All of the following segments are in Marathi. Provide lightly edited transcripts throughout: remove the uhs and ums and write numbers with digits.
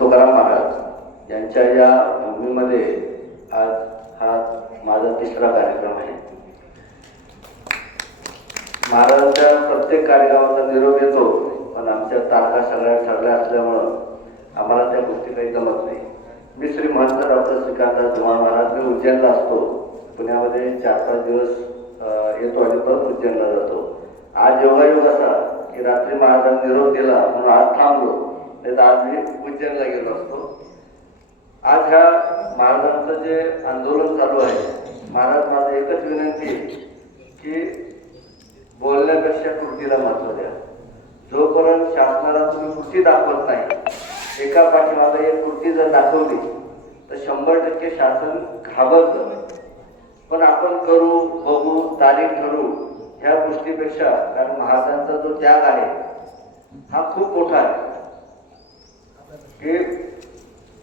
तुकाराम महाराज यांच्या या भूमीमध्ये आज हा माझा तिसरा कार्यक्रम आहे. महाराजांच्या प्रत्येक कार्यक्रमाचा निरोप येतो, पण आमच्या तारखा सगळ्या ठरल्या असल्यामुळं आम्हाला त्या गोष्टी काही जमत नाही. मी श्री महंत डॉक्टर श्रीकांत धुमाळ महाराज, मी उज्जैनला असतो. पुण्यामध्ये 4-5 दिवस येतो आणि परत उज्जैनला जातो. आज योगायोग असा की रात्री महाराजांनी निरोप दिला म्हणून आज थांबलो, नाही तर आज मी उज्जैनला गेलो असतो. आज ह्या महाराजांचं जे आंदोलन चालू आहे, महाराज माझं एकच विनंती की बोलण्यापेक्षा कृतीला महत्त्व द्या. जोपर्यंत शासनाला तुम्ही कृती दाखवत नाही, एका पाठीमागे एक कृती जर दाखवली तर 100% शासन घाबरतं. पण आपण करू, बघू, तारीख ठरू ह्या गोष्टीपेक्षा, कारण महाराजांचा जो त्याग आहे हा खूप मोठा आहे की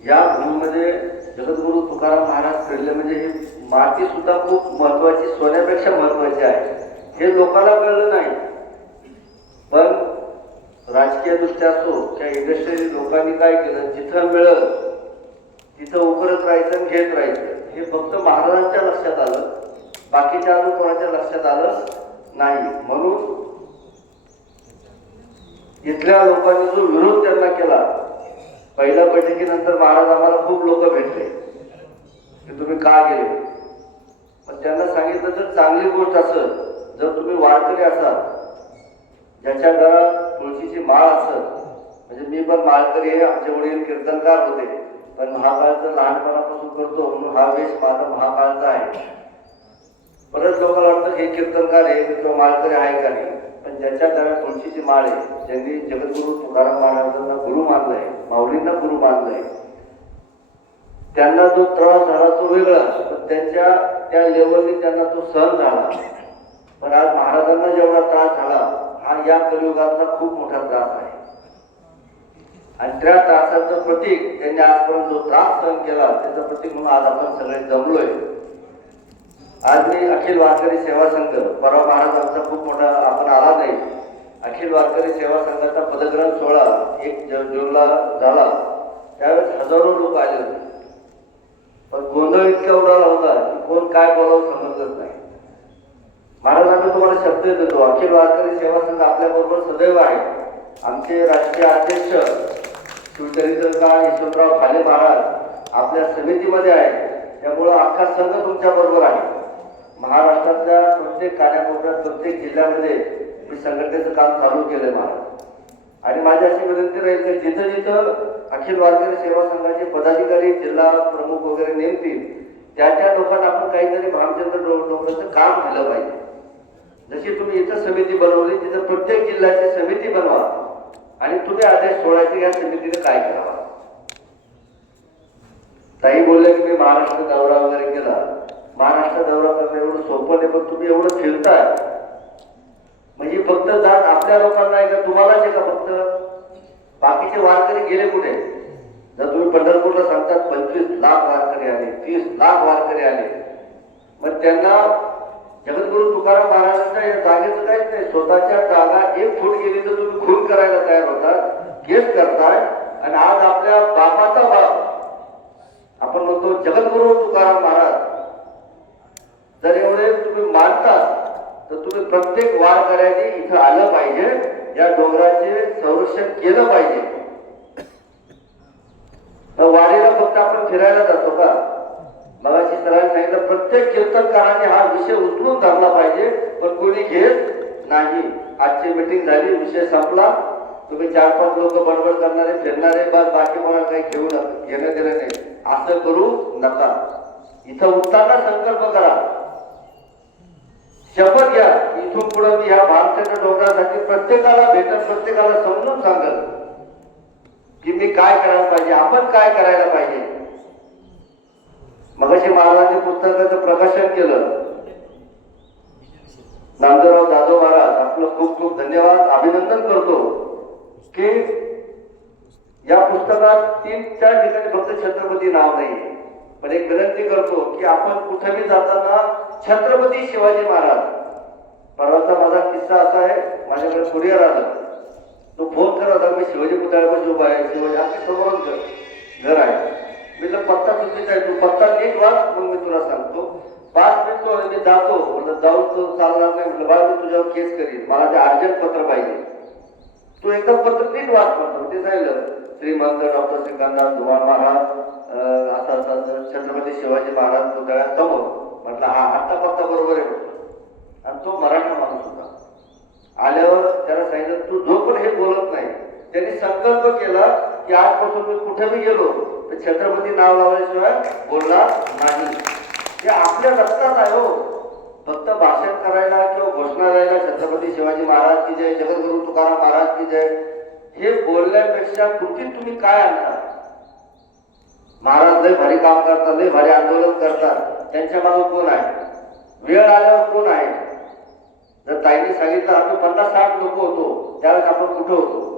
या भूमीमध्ये जगद्गुरु तुकाराम महाराज फिरले म्हणजे ही माती सुद्धा खूप महत्वाची, सोन्यापेक्षा महत्वाची आहे. हे लोकांना कळलं नाही, पण राजकीय दृष्ट्या असो किंवा इंडस्ट्रियल लोकांनी काय केलं, जिथं मिळत तिथं उकरत राहायचं आणि घेत राहायचं. हे फक्त महाराजांच्या लक्षात आलं, बाकीच्या अजून कोणाच्या लक्षात आलं नाही. म्हणून इथल्या लोकांनी जो विरोध त्यांना केला, पहिल्या बैठकीनंतर महाराज आम्हाला खूप लोक भेटले की तुम्ही का गेले. पण त्यांना सांगितलं तर चांगली गोष्ट असेल, जर तुम्ही वारकरी असाल, ज्याच्या घरात तुळशीची माळ असेल, म्हणजे मी पण माळकरी आहे, आमचे वडील कीर्तनकार होते, पण महाकाळचं लहानपणापासून करतो म्हणून हा वेश माझा महाकाळचा आहे. परत लोकांना वाटतं हे कीर्तनकार आहे किंवा माळकरी आहे का नाही, पण ज्याच्या घरात तुळशीची माळ आहे, ज्यांनी जगद्गुरु तुकाराम महाराजांना गुरु मानलंय, माऊलींना गुरु मानलंय, त्यांना जो त्रास झाला तो वेगळा, पण त्यांच्या त्या लेवलनी त्यांना तो सहन झाला. पण आज महाराजांना जेवढा त्रास झाला हा या कलियुगातला खूप मोठा त्रास आहे. आणि त्या त्रासाचं प्रतीक, त्यांनी आजपर्यंत जो त्रास सहन केला त्याचं प्रतीक म्हणून आज आपण सगळे जमलोय. आज मी अखिल वारकरी सेवा संघ, परवा महाराज आमचा खूप मोठा आपण आला नाही, अखिल वारकरी सेवा संघाचा पदग्रहण सोहळा 1 जूनला झाला, त्यावेळेस हजारो लोक आले होते. पण गोंधळ इतका उडाला होता की कोण काय बोलावं समजलंच नाही. महाराजांना तुम्हाला शब्द देतो, अखिल वारकरी सेवा संघ आपल्या बरोबर सदैव आहे. आमचे राष्ट्रीय अध्यक्ष शिवचरित्रकार यशवंतराव भाले महाराज आपल्या समितीमध्ये आहे, त्यामुळं अख्खा संघ तुमच्या बरोबर आहे. महाराष्ट्रातल्या प्रत्येक कानाकोपऱ्यात, प्रत्येक जिल्ह्यामध्ये मी संघटनेचं काम चालू केलंय महाराज. आणि माझी अशी विनंती राहील की जिथं जिथं अखिल वारकरी सेवा संघाचे पदाधिकारी, जिल्हा प्रमुख वगैरे नेमतील, त्या लोकांना आपण काहीतरी भामचंद्र डोंगराचं काम केलं पाहिजे. जशी तुम्ही इथं समिती बनवली, तिथं प्रत्येक जिल्ह्याची समिती बनवा आणि तुम्ही आदेश सोडायचे या समितीने काय करावं. ताई बोलले की मी महाराष्ट्र दौरा वगैरे केला. महाराष्ट्र दौरा करणं एवढं सोपं नाही, पण तुम्ही एवढं फिरताय म्हणजे फक्त जात आपल्या लोकांना आहे का, तुम्हालाच आहे का फक्त? बाकीचे वारकरी गेले कुठे? जर तुम्ही पंढरपूरला सांगतात 25 लाख वारकरी आले, 30 लाख वारकरी आले, मग त्यांना जगद्गुरु तुकाराम महाराजांच्या या जागेचं काहीच नाही. स्वतःच्या जागा 1 फूट गेली तर तुम्ही खून करायला तयार होतात, केस करताय. आणि आज आपल्या बापाचा बाप आपण म्हणतो जगद्गुरु तुकाराम महाराज, जर एवढे तुम्ही मानतात तर तुम्ही प्रत्येक वारकऱ्यांनी इथं आलं पाहिजे, या डोंगराचे संरक्षण केलं पाहिजे. वारीला फक्त आपण फिरायला जातो का? मगाशी सरांनी सांगितलं प्रत्येक कीर्तनकाराने हा विषय उचलून धरला पाहिजे, पण कोणी घेत नाही. आजची मीटिंग झाली, विषय संपला. तुम्ही 4-5 लोक बडबड करणारे, फिरणारे, बस बाकी कोणाला काही घेणं देणं नाही. असं करू नका. इथं उठताना संकल्प करा, शपथ घ्या, इथून पुढे मी ह्या भामचंद्र डोंगरासाठी प्रत्येकाला भेटत, प्रत्येकाला समजून सांगत की मी काय करायला पाहिजे, आपण काय करायला पाहिजे. मगाशी महाराजांनी पुस्तकाचं प्रकाशन केलं. नामदेवराव जाधव महाराज आपलं खूप खूप धन्यवाद, अभिनंदन करतो की या पुस्तकात 3-4 ठिकाणी फक्त छत्रपती नाव नाही, पण एक विनंती करतो की आपण कुठेही जाताना छत्रपती शिवाजी महाराज. परवाचा माझा किस्सा असा आहे, माझ्याकडे कुरिअर आलं, तो फोन करत होता, मी शिवाजी पुतळ्यापाशी उभा आहे, शिवाजी आपल्या समोर घर आहे. मी पत्ता चुकीचा आहे, तू पत्ता नीट वाच, मग मी तुला सांगतो. 5 मिनिट मी जातो, म्हटलं जाऊ तो चालणार नाही, म्हटलं बाबा मी तुझ्यावर केस करीन, मला ते अर्जंट पत्र पाहिजे. तू एकदम पत्र नीट वाच म्हणतो. ते जाईल श्रीमंत डॉक्टर श्रीकांतदास धुमाळ महाराज असं छत्रपती शिवाजी महाराज पुतळ्यासमोर. म्हटलं हा आत्ता पत्ता बरोबर आहे. आणि तो मराठा माणूस होता. आल्यावर त्याला सांगितलं तू जो पण हे बोलत नाही. त्यांनी संकल्प केला की आजपासून मी कुठेही गेलो तर छत्रपती नाव लावल्याशिवाय बोलणार नाही. हे आपल्या रक्तात आहे हो. फक्त भाषण करायला किंवा घोषणा द्यायला छत्रपती शिवाजी महाराज की जय, जगद्गुरु तुकाराम महाराज की जय, हे बोलण्यापेक्षा कृतीत तुम्ही काय आणता. महाराज लय भारी काम करतात, लय भारी आंदोलन करतात, त्यांच्या मागे कोण आहे. वेळ आल्यावर कोण आहे. जर ताईने सांगितलं आम्ही 50-60 लोक होतो, त्यावेळेस आपण कुठं होतो.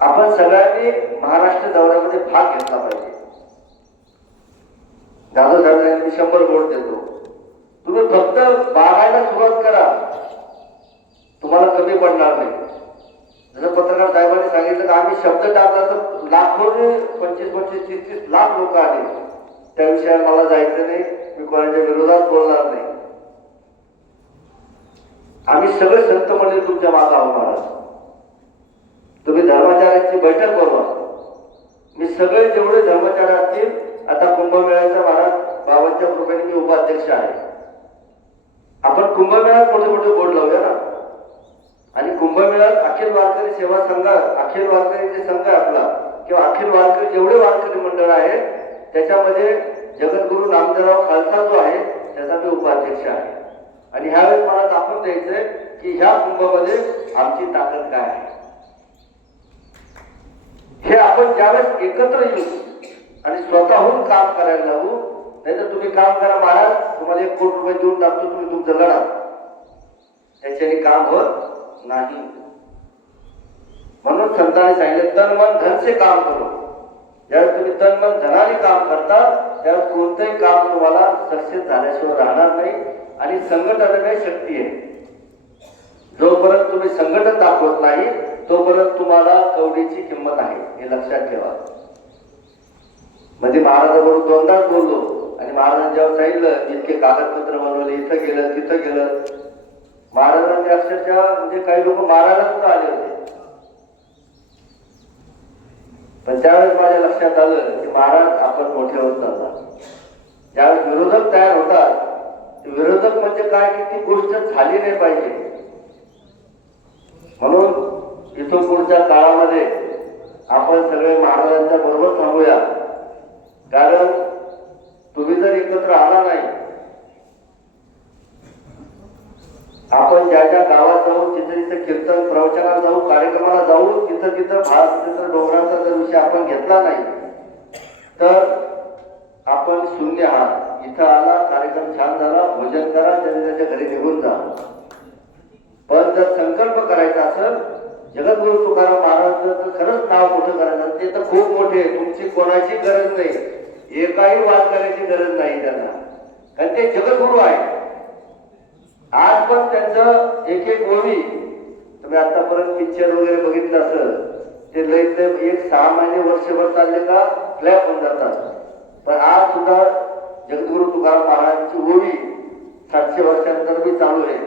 आपण सगळ्यांनी महाराष्ट्र दौऱ्यामध्ये भाग घेतला पाहिजे. जाधव साहेबांनी 100 वोट देतो. तुम्ही फक्त बागायला सुरुवात करा, तुम्हाला कमी पडणार नाही. जसं पत्रकार साहेबांनी सांगितलं की आम्ही शब्द टाकला तर लाखोने 25-25-30 लाख लोक आले. त्या विषयावर मला जायचं नाही, मी कोणाच्या विरोधात बोलणार नाही. आम्ही सगळे संत मंडळी तुमच्या मागे आहोत महाराज. तुम्ही धर्माचार्यांची बैठक बोलवा. मी सगळे जेवढे धर्माचार्य असतील, आता कुंभमेळ्याचा महाराज बाबांच्या कृपेने मी उपाध्यक्ष आहे. आपण कुंभमेळ्यात मोठे मोठे बोर्ड लावूया ना. आणि कुंभमेळ्यात अखिल वारकरी सेवा संघ, अखिल वारकरी जे संघ आहे आपला, किंवा अखिल वारकरी जेवढे वारकरी मंडळ आहे त्याच्यामध्ये जगद्गुरु नामदेवराव खालसा जो आहे त्याचा मी उपाध्यक्ष आहे. आणि ह्यावेळेस मला दाखवून द्यायचंय की ह्या कुंभामध्ये आमची ताकद काय आहे. हे आपण ज्यावेळेस एकत्र येऊ आणि स्वतःहून काम करायला लागू. नाहीतर तुम्ही काम करा महाराज, तुम्हाला 1 कोटी रुपये देऊन टाकतो, तुम्ही तुमचं लढा, त्याच्याने काम होत नाही. म्हणून संतांनी सांगितलं तन मन धन से काम करो. ज्यावेळेस तुम्ही तन मन धनाने काम करता त्यावेळेस कोणतंही काम तुम्हाला सक्सेस झाल्याशिवाय राहणार नाही. आणि संघटनाने शक्ती आहे. जोपर्यंत तुम्ही संघटन दाखवत नाही तोपर्यंत तुम्हाला कवडीची किंमत आहे, हे लक्षात ठेवा. म्हणजे महाराजांबरोबर 2दाच बोललो आणि महाराजांनी जेव्हा सांगितलं इतके कागदपत्र बनवले, इथं गेलं तिथं गेलं, महाराजांनी अक्षरशः म्हणजे काही लोक मारायला सुद्धा आले होते. पण त्यावेळेस माझ्या लक्षात आलं की महाराज आपण मोठे होत चालतात. ज्यावेळेस विरोधक तयार होतात, विरोधक म्हणजे काय की ती गोष्ट झाली नाही पाहिजे. म्हणून इथून पुढच्या काळामध्ये आपण सगळे महाराजांच्या बरोबर थांबूया. कारण तुम्ही जर एकत्र आला नाही, आपण ज्या ज्या गावात जाऊ, तिथे तिथे कीर्तन प्रवचनाला जाऊ, कार्यक्रमाला जाऊ, तिथं तिथं तिथं डोंगराचा जर विषय आपण घेतला नाही तर आपण शून्य आहात. इथं आला, कार्यक्रम छान झाला, भोजन करा, त्याच्या घरी निघून जा. पण जर संकल्प करायचा असेल, जगद्गुरु तुकाराम महाराजांचं खरंच नाव मोठं करायचं, ते तर खूप मोठे, तुमची कोणाची गरज नाही, एकाही वाद करायची गरज नाही त्यांना, कारण ते जगद्गुरु आहे. आज पण त्यांचं एक एक ओवी तुम्ही आतापर्यंत पिक्चर वगैरे बघितलं असेल, ते लईत लई 1-6 महिने वर्षभर चालले का फ्लॅप होऊन जातात. पण आज सुद्धा जगद्गुरु तुकाराम महाराजांची ओवी 700 वर्षानंतर बी चालू आहे.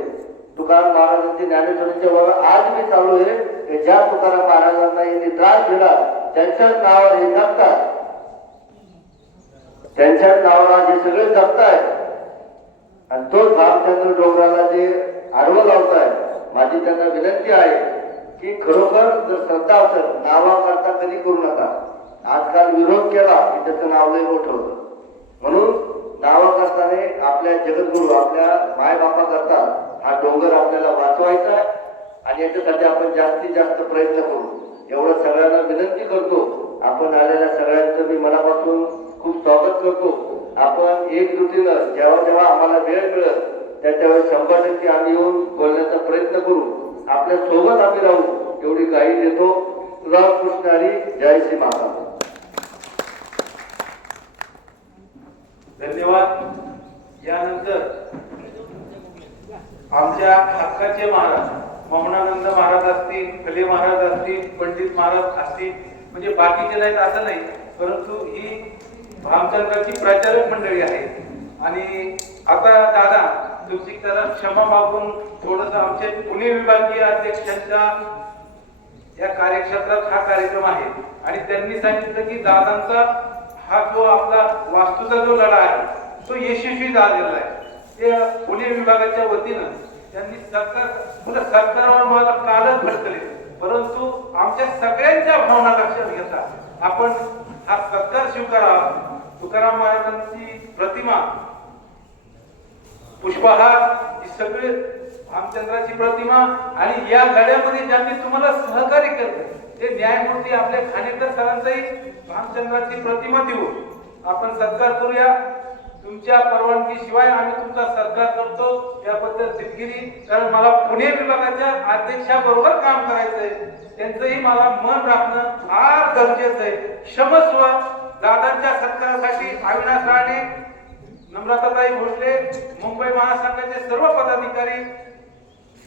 तुकाराम महाराजांची ज्ञानेश्वरीच्या ओवी आज बी चालू आहे. ज्या तुकाराम महाराजांना यांनी त्रास दिला त्यांच्याच नावावर हे जगतात, त्यांच्याच नावावर हे सगळे जगतायत. आणि तोच भामचंद्र डोंगराला जे आडवं लावताय, माझी त्यांना विनंती आहे की खरोखर जर श्रद्धा असेल, नावाकरता कधी करू नका. आजकाल विरोध केला की त्याचं नाव लय मोठं होतं. म्हणून नावाकरताने आपल्या जगद्गुरु, आपल्या मायबापा करता हा डोंगर आपल्याला वाचवायचा आहे आणि याच्यासाठी आपण जास्तीत जास्त प्रयत्न करू, एवढं सगळ्यांना विनंती करतो. आपण आलेल्या सगळ्यांचं मी मनापासून खूप स्वागत करतो. आपण एकजुटीनं जेव्हा जेव्हा आम्हाला वेळ मिळेल त्याच्यावेळेस 100% आम्ही येऊन बोलण्याचा प्रयत्न करू. आपल्या सोबत आम्ही राहू एवढी ग्वाही देतो. रामकृष्ण हरी, जय श्री महाराज. धन्यवाद. यानंतर आमच्या हक्काचे महाराज ममनानंद महाराज असतील, फले महाराज असतील, पंडित महाराज असतील, म्हणजे बाकीचे नाहीत असं नाही, परंतु ही भामचंद्राची प्रचारक मंडळी आहे. आणि आता दादा तुमची जरा क्षमा मागून थोडस आमचे पुणे विभागीय अध्यक्षांच्या या कार्यक्षेत्रात हा कार्यक्रम आहे आणि त्यांनी सांगितलं की दादांचा हा जो आपला वास्तूचा जो लढा आहे तो यशस्वी झालेला आहे. ते पुणे विभागाच्या वतीनं त्यांनी सरकारवर मला कालच भडकले, परंतु आमच्या सगळ्यांच्या भावना लक्षात घेता आपण हा सत्कार स्वीकारावा. तुकाराम महाराजांची प्रतिमा, पुष्पहार, ही सगळे भामचंद्राची प्रतिमा आणि या लढ्यामध्ये ज्यांनी तुम्हाला सहकार्य केलं ते न्यायमूर्ती आपल्या खानेकर सरांचाही भामचंद्राची प्रतिमा देऊ आपण सत्कार करूया. तुमच्या परवानगी शिवाय आम्ही तुमचा सत्कार करतो त्याबद्दल दिलगिरी, कारण मला पुणे विभागाच्या अध्यक्षाबरोबर काम करायचंय, त्यांचंही मला मन राखणं फार गरजेचं आहे. क्षमस्व. दादांच्या सत्कारासाठी अविनाश राणे, नम्रताताई भोसले, मुंबई महासंघाचे सर्व पदाधिकारी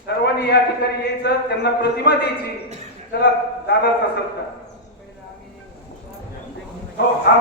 सर्वांनी या ठिकाणी यायचं, त्यांना प्रतिमा द्यायची. चला दादाचा सत्कार.